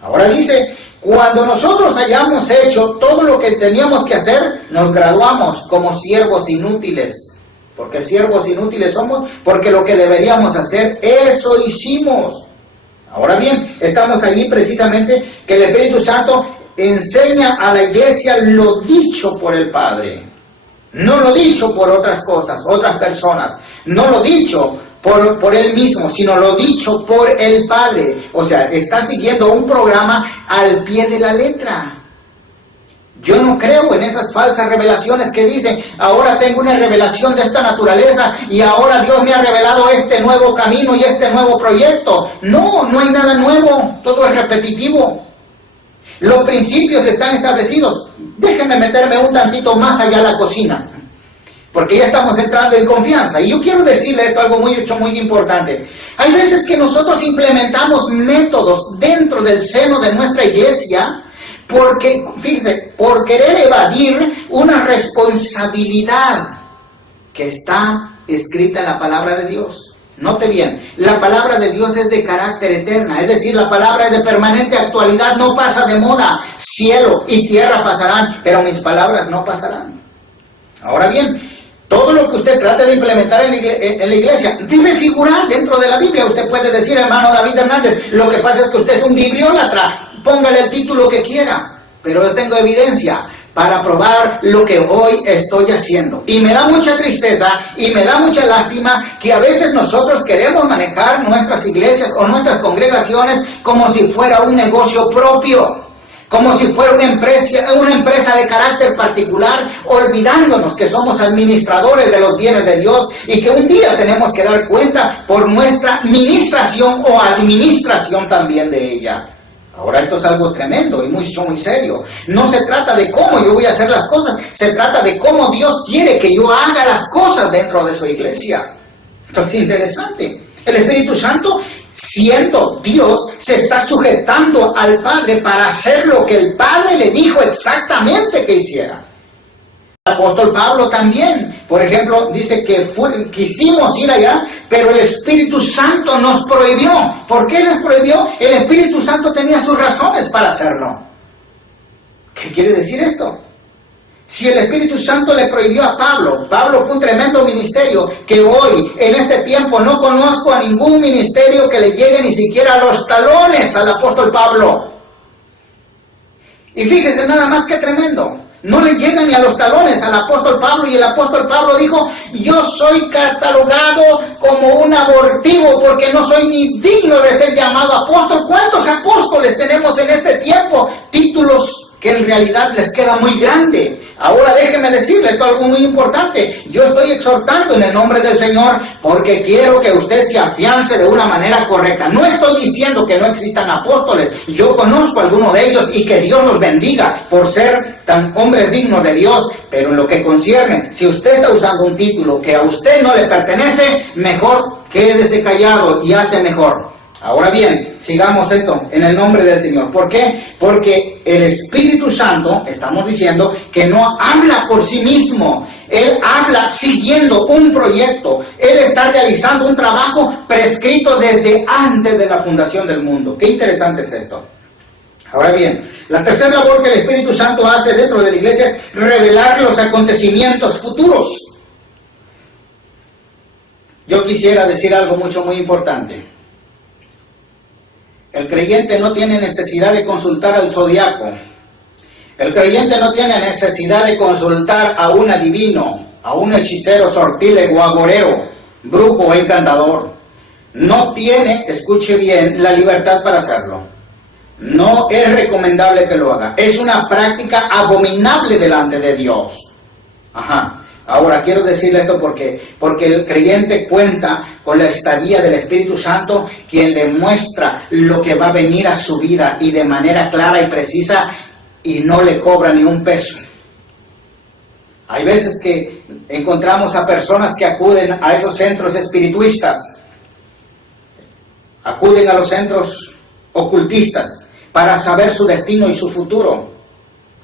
Ahora dice, cuando nosotros hayamos hecho todo lo que teníamos que hacer, nos graduamos como siervos inútiles. Porque siervos inútiles somos, porque lo que deberíamos hacer, eso hicimos. Ahora bien, estamos allí precisamente que el Espíritu Santo enseña a la iglesia lo dicho por el Padre. No lo dicho por otras cosas, otras personas. No lo dicho por Él mismo, sino lo dicho por el Padre. O sea, está siguiendo un programa al pie de la letra. Yo no creo en esas falsas revelaciones que dicen, ahora tengo una revelación de esta naturaleza y ahora Dios me ha revelado este nuevo camino y este nuevo proyecto. No, no hay nada nuevo, todo es repetitivo. Los principios están establecidos. Déjenme meterme un tantito más allá a la cocina, porque ya estamos entrando en confianza. Y yo quiero decirle esto, algo muy importante. Hay veces que nosotros implementamos métodos dentro del seno de nuestra iglesia, porque, fíjese, por querer evadir una responsabilidad que está escrita en la palabra de Dios. Note bien, la palabra de Dios es de carácter eterna, es decir, la palabra es de permanente actualidad, no pasa de moda. Cielo y tierra pasarán, pero mis palabras no pasarán. Ahora bien, todo lo que usted trate de implementar en la iglesia debe figurar dentro de la Biblia. Usted puede decir, hermano David Hernández, lo que pasa es que usted es un bibliólatra. Póngale el título que quiera, pero yo tengo evidencia para probar lo que hoy estoy haciendo. Y me da mucha tristeza y me da mucha lástima que a veces nosotros queremos manejar nuestras iglesias o nuestras congregaciones como si fuera un negocio propio, como si fuera una empresa de carácter particular, olvidándonos que somos administradores de los bienes de Dios y que un día tenemos que dar cuenta por nuestra ministración o administración también de ella. Ahora esto es algo tremendo y muy serio. No se trata de cómo yo voy a hacer las cosas, se trata de cómo Dios quiere que yo haga las cosas dentro de su iglesia. Esto es interesante. El Espíritu Santo, siendo Dios, se está sujetando al Padre para hacer lo que el Padre le dijo exactamente que hiciera. El apóstol Pablo también, por ejemplo, dice que quisimos ir allá, pero el Espíritu Santo nos prohibió. ¿Por qué nos prohibió? El Espíritu Santo tenía sus razones para hacerlo. ¿Qué quiere decir esto? Si el Espíritu Santo le prohibió a Pablo fue un tremendo ministerio, que hoy, en este tiempo, no conozco a ningún ministerio que le llegue ni siquiera a los talones al apóstol Pablo. Y fíjese nada más que tremendo. No le llegan ni a los talones al apóstol Pablo, y el apóstol Pablo dijo, yo soy catalogado como un abortivo porque no soy ni digno de ser llamado apóstol. ¿Cuántos apóstoles tenemos en este tiempo? Títulos que en realidad les queda muy grande. Ahora déjenme decirles esto, algo muy importante. Yo estoy exhortando en el nombre del Señor porque quiero que usted se afiance de una manera correcta. No estoy diciendo que no existan apóstoles. Yo conozco a algunos de ellos y que Dios los bendiga por ser tan hombres dignos de Dios. Pero en lo que concierne, si usted está usando un título que a usted no le pertenece, mejor quédese callado y hace mejor. Ahora bien, sigamos esto en el nombre del Señor. ¿Por qué? Porque el Espíritu Santo, estamos diciendo, que no habla por sí mismo. Él habla siguiendo un proyecto. Él está realizando un trabajo prescrito desde antes de la fundación del mundo. Qué interesante es esto. Ahora bien, la tercera labor que el Espíritu Santo hace dentro de la iglesia es revelar los acontecimientos futuros. Yo quisiera decir algo muy importante. El creyente no tiene necesidad de consultar al zodiaco. El creyente no tiene necesidad de consultar a un adivino, a un hechicero, sortílego, agorero, brujo o encantador. No tiene, escuche bien, la libertad para hacerlo. No es recomendable que lo haga. Es una práctica abominable delante de Dios. Ajá. Ahora, quiero decirle esto porque el creyente cuenta con la estadía del Espíritu Santo, quien le muestra lo que va a venir a su vida y de manera clara y precisa, y no le cobra ni un peso. Hay veces que encontramos a personas que acuden a esos centros espirituistas, acuden a los centros ocultistas para saber su destino y su futuro.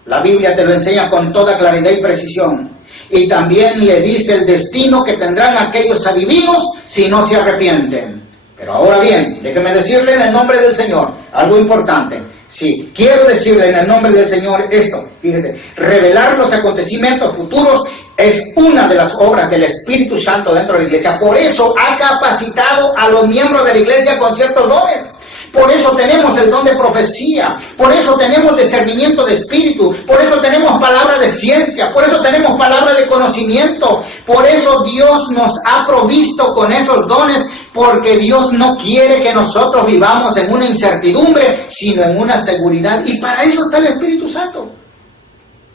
La Biblia te lo enseña con toda claridad y precisión. Y también le dice el destino que tendrán aquellos adivinos si no se arrepienten. Pero ahora bien, déjeme decirle en el nombre del Señor algo importante. Sí, quiero decirle en el nombre del Señor esto. Fíjese, revelar los acontecimientos futuros es una de las obras del Espíritu Santo dentro de la iglesia. Por eso ha capacitado a los miembros de la iglesia con ciertos dones. Por eso tenemos el don de profecía, por eso tenemos discernimiento de espíritu, por eso tenemos palabra de ciencia, por eso tenemos palabra de conocimiento, por eso Dios nos ha provisto con esos dones, porque Dios no quiere que nosotros vivamos en una incertidumbre, sino en una seguridad, y para eso está el Espíritu Santo.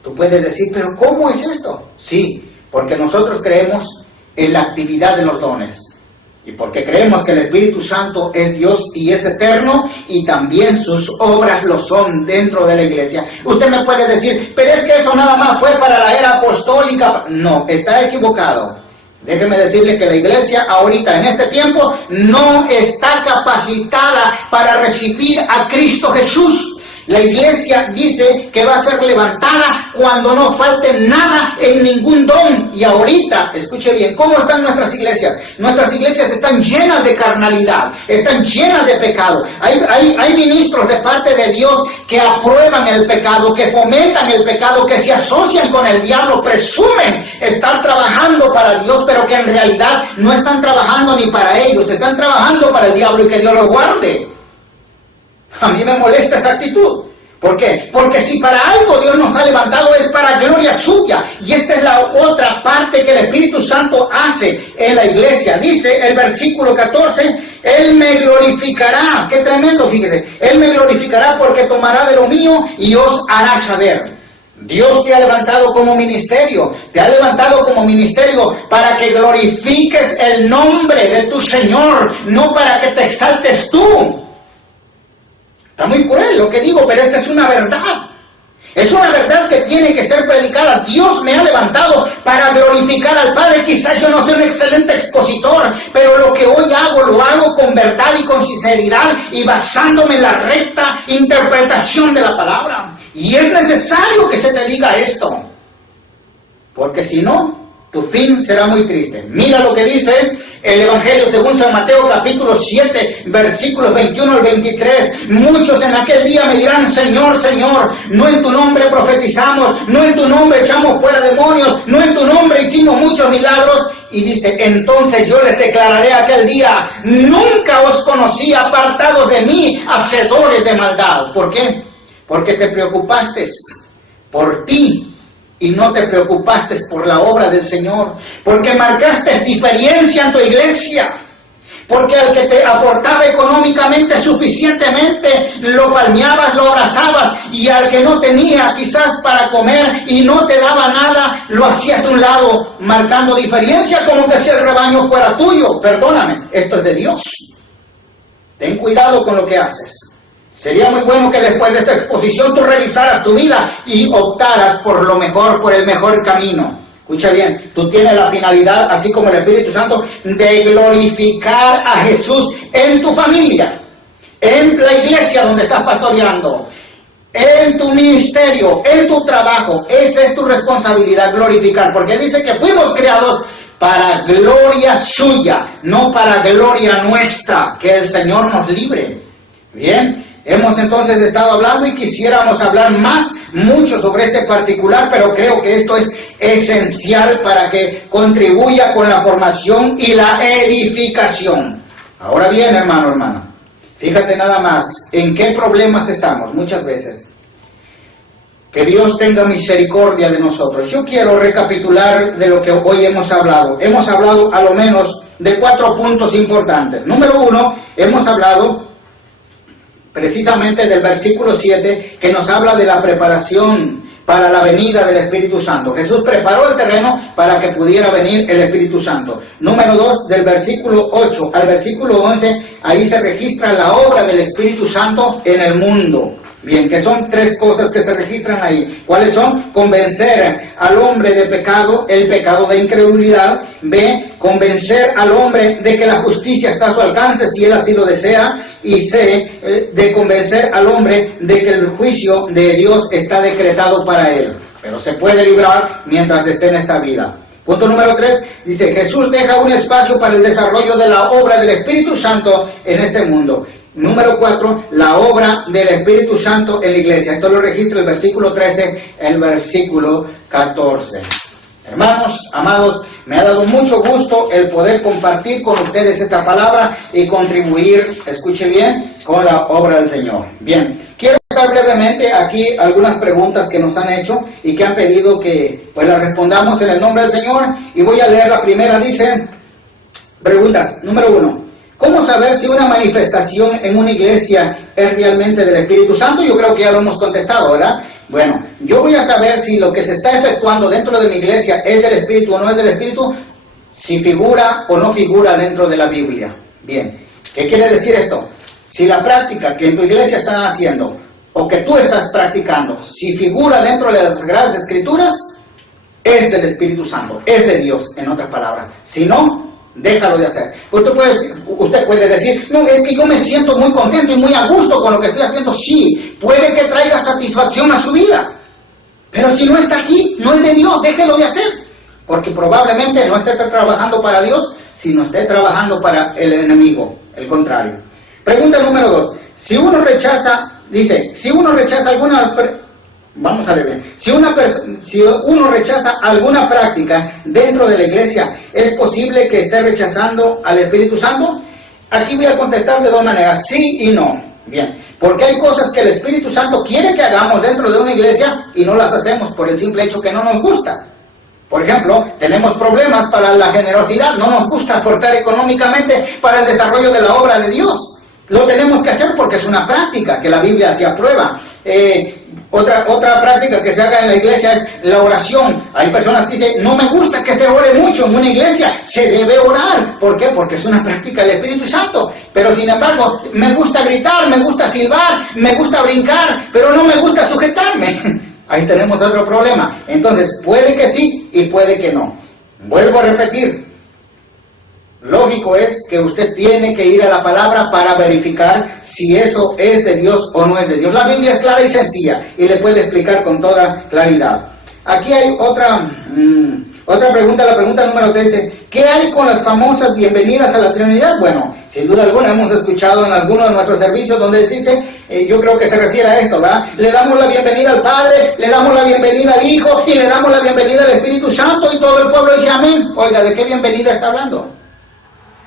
Tú puedes decir, pero ¿cómo es esto? Sí, porque nosotros creemos en la actividad de los dones. Y porque creemos que el Espíritu Santo es Dios y es eterno, y también sus obras lo son dentro de la iglesia. Usted me puede decir, pero es que eso nada más fue para la era apostólica. No, está equivocado. Déjeme decirle que la iglesia ahorita en este tiempo no está capacitada para recibir a Cristo Jesús. La iglesia dice que va a ser levantada cuando no falte nada en ningún don. Y ahorita, escuche bien, ¿cómo están nuestras iglesias? Nuestras iglesias están llenas de carnalidad, están llenas de pecado. Hay ministros de parte de Dios que aprueban el pecado, que fomentan el pecado, que se asocian con el diablo, presumen estar trabajando para Dios, pero que en realidad no están trabajando ni para ellos, están trabajando para el diablo, y que Dios los guarde. A mí me molesta esa actitud. ¿Por qué? Porque si para algo Dios nos ha levantado es para gloria suya. Y esta es la otra parte que el Espíritu Santo hace en la iglesia. Dice el versículo 14, Él me glorificará. Qué tremendo, fíjese. Él me glorificará porque tomará de lo mío y os hará saber. Dios te ha levantado como ministerio, te ha levantado como ministerio para que glorifiques el nombre de tu Señor, no para que te exaltes tú. Está muy cruel lo que digo, pero esta es una verdad. Es una verdad que tiene que ser predicada. Dios me ha levantado para glorificar al Padre. Quizás yo no soy un excelente expositor, pero lo que hoy hago, lo hago con verdad y con sinceridad y basándome en la recta interpretación de la palabra. Y es necesario que se te diga esto, porque si no, tu fin será muy triste. Mira lo que dice el Evangelio según San Mateo capítulo 7, versículos 21 al 23. Muchos en aquel día me dirán, Señor, Señor, no en tu nombre profetizamos, no en tu nombre echamos fuera demonios, no en tu nombre hicimos muchos milagros. Y dice, entonces yo les declararé aquel día, nunca os conocí, apartados de mí, hacedores de maldad. ¿Por qué? Porque te preocupaste por ti y no te preocupaste por la obra del Señor, porque marcaste diferencia en tu iglesia, Porque al que te aportaba económicamente suficientemente, lo palmeabas, lo abrazabas, y al que no tenía quizás para comer y no te daba nada, lo hacías a un lado, marcando diferencia, como que si el rebaño fuera tuyo. Perdóname, esto es de Dios. Ten cuidado con lo que haces. Sería muy bueno que después de esta exposición tú revisaras tu vida y optaras por lo mejor, por el mejor camino. Escucha bien, tú tienes la finalidad, así como el Espíritu Santo, de glorificar a Jesús en tu familia, en la iglesia donde estás pastoreando, en tu ministerio, en tu trabajo. Esa es tu responsabilidad, glorificar, porque dice que fuimos creados para gloria suya, no para gloria nuestra, que el Señor nos libre. Bien, hemos entonces estado hablando y quisiéramos hablar mucho sobre este particular, pero creo que esto es esencial para que contribuya con la formación y la edificación. Ahora bien, hermana, fíjate nada más en qué problemas estamos muchas veces. Que Dios tenga misericordia de nosotros. Yo quiero recapitular de lo que hoy hemos hablado. Hemos hablado a lo menos de 4 puntos importantes. Número 1, hemos hablado precisamente del versículo 7, que nos habla de la preparación para la venida del Espíritu Santo. Jesús preparó el terreno para que pudiera venir el Espíritu Santo. Número 2, del versículo 8 al versículo 11, ahí se registra la obra del Espíritu Santo en el mundo. Bien, que son 3 cosas que se registran ahí. ¿Cuáles son? Convencer al hombre de pecado, el pecado de incredulidad. B, convencer al hombre de que la justicia está a su alcance si él así lo desea. Y C, de convencer al hombre de que el juicio de Dios está decretado para él, pero se puede librar mientras esté en esta vida. Punto número 3, dice, Jesús deja un espacio para el desarrollo de la obra del Espíritu Santo en este mundo. Número 4, la obra del Espíritu Santo en la iglesia. Esto lo registra el versículo 13, el versículo 14. Hermanos, amados, me ha dado mucho gusto el poder compartir con ustedes esta palabra y contribuir, escuche bien, con la obra del Señor. Bien, quiero dar brevemente aquí algunas preguntas que nos han hecho y que han pedido que pues las respondamos en el nombre del Señor. Y voy a leer la primera, dice, preguntas, número 1. ¿Cómo saber si una manifestación en una iglesia es realmente del Espíritu Santo? Yo creo que ya lo hemos contestado, ¿verdad? Bueno, yo voy a saber si lo que se está efectuando dentro de mi iglesia es del Espíritu o no es del Espíritu, si figura o no figura dentro de la Biblia. Bien, ¿qué quiere decir esto? Si la práctica que en tu iglesia están haciendo, o que tú estás practicando, si figura dentro de las Sagradas Escrituras, es del Espíritu Santo, es de Dios, en otras palabras. Si no, déjalo de hacer. Usted puede decir, no, es que yo me siento muy contento y muy a gusto con lo que estoy haciendo. Sí, puede que traiga satisfacción a su vida, pero si no está aquí, no es de Dios, déjelo de hacer, porque probablemente no esté trabajando para Dios, sino esté trabajando para el enemigo, el contrario. Pregunta número 2, si uno rechaza alguna... Vamos a ver bien. Si uno rechaza alguna práctica dentro de la iglesia, ¿es posible que esté rechazando al Espíritu Santo? Aquí voy a contestar de 2 maneras, sí y no. Bien, porque hay cosas que el Espíritu Santo quiere que hagamos dentro de una iglesia y no las hacemos por el simple hecho que no nos gusta. Por ejemplo, tenemos problemas para la generosidad, no nos gusta aportar económicamente para el desarrollo de la obra de Dios. Lo tenemos que hacer porque es una práctica que la Biblia se aprueba. Otra práctica que se haga en la iglesia es la oración. Hay personas que dicen, no me gusta que se ore mucho en una iglesia, se debe orar. ¿Por qué? Porque es una práctica del Espíritu Santo. Pero sin embargo, me gusta gritar, me gusta silbar, me gusta brincar, pero no me gusta sujetarme. Ahí tenemos otro problema. Entonces, puede que sí y puede que no. Vuelvo a repetir. Lógico es que usted tiene que ir a la palabra para verificar si eso es de Dios o no es de Dios. La Biblia es clara y sencilla y le puede explicar con toda claridad. Aquí hay otra pregunta, la pregunta número 13. ¿Qué hay con las famosas bienvenidas a la Trinidad? Bueno, sin duda alguna hemos escuchado en algunos de nuestros servicios donde dice, yo creo que se refiere a esto, ¿verdad? Le damos la bienvenida al Padre, le damos la bienvenida al Hijo y le damos la bienvenida al Espíritu Santo y todo el pueblo dice amén. Oiga, ¿de qué bienvenida está hablando?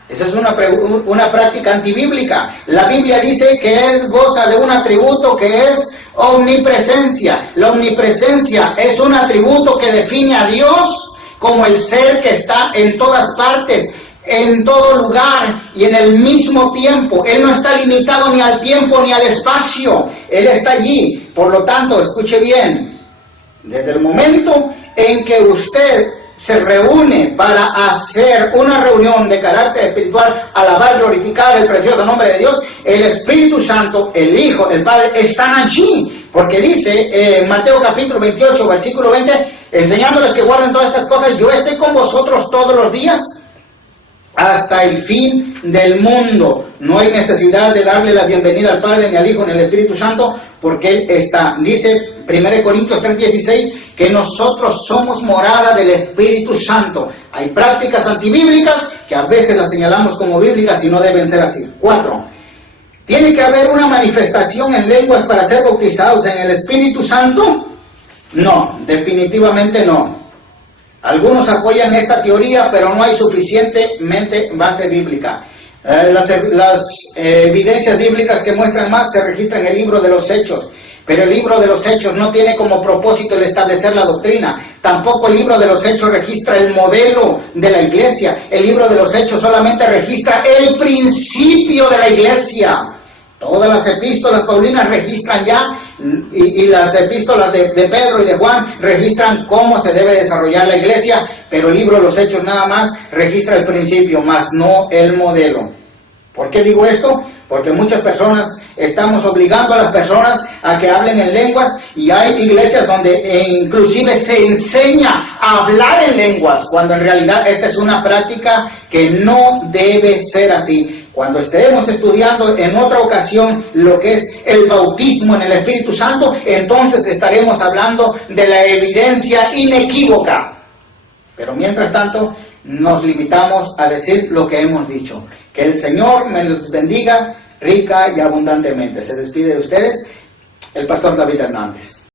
Esa es una práctica antibíblica. La Biblia dice que Él goza de un atributo que es omnipresencia. La omnipresencia es un atributo que define a Dios como el ser que está en todas partes, en todo lugar y en el mismo tiempo. Él no está limitado ni al tiempo ni al espacio. Él está allí. Por lo tanto, escuche bien, desde el momento en que usted se reúne para hacer una reunión de carácter espiritual, alabar, glorificar el precioso nombre de Dios, el Espíritu Santo, el Hijo, el Padre, están allí. Porque dice Mateo capítulo 28, versículo 20, enseñándoles que guarden todas estas cosas, yo estoy con vosotros todos los días hasta el fin del mundo. No hay necesidad de darle la bienvenida al Padre, ni al Hijo, ni al Espíritu Santo, porque Él está. Dice 1 Corintios 3:16 que nosotros somos morada del Espíritu Santo. Hay prácticas antibíblicas que a veces las señalamos como bíblicas y no deben ser así. 4. ¿Tiene que haber una manifestación en lenguas para ser bautizados en el Espíritu Santo? No, definitivamente no. Algunos apoyan esta teoría, pero no hay suficientemente base bíblica. Las evidencias bíblicas que muestran más se registran en el libro de los Hechos. Pero el libro de los Hechos no tiene como propósito el establecer la doctrina. Tampoco el libro de los Hechos registra el modelo de la iglesia. El libro de los Hechos solamente registra el principio de la iglesia. Todas las epístolas paulinas registran ya, y las epístolas de Pedro y de Juan registran cómo se debe desarrollar la iglesia, pero el libro de los Hechos nada más registra el principio, más no el modelo. ¿Por qué digo esto? Porque muchas personas estamos obligando a las personas a que hablen en lenguas, y hay iglesias donde inclusive se enseña a hablar en lenguas, cuando en realidad esta es una práctica que no debe ser así. Cuando estemos estudiando en otra ocasión lo que es el bautismo en el Espíritu Santo, entonces estaremos hablando de la evidencia inequívoca. Pero mientras tanto, nos limitamos a decir lo que hemos dicho. Que el Señor me los bendiga rica y abundantemente. Se despide de ustedes el pastor David Hernández.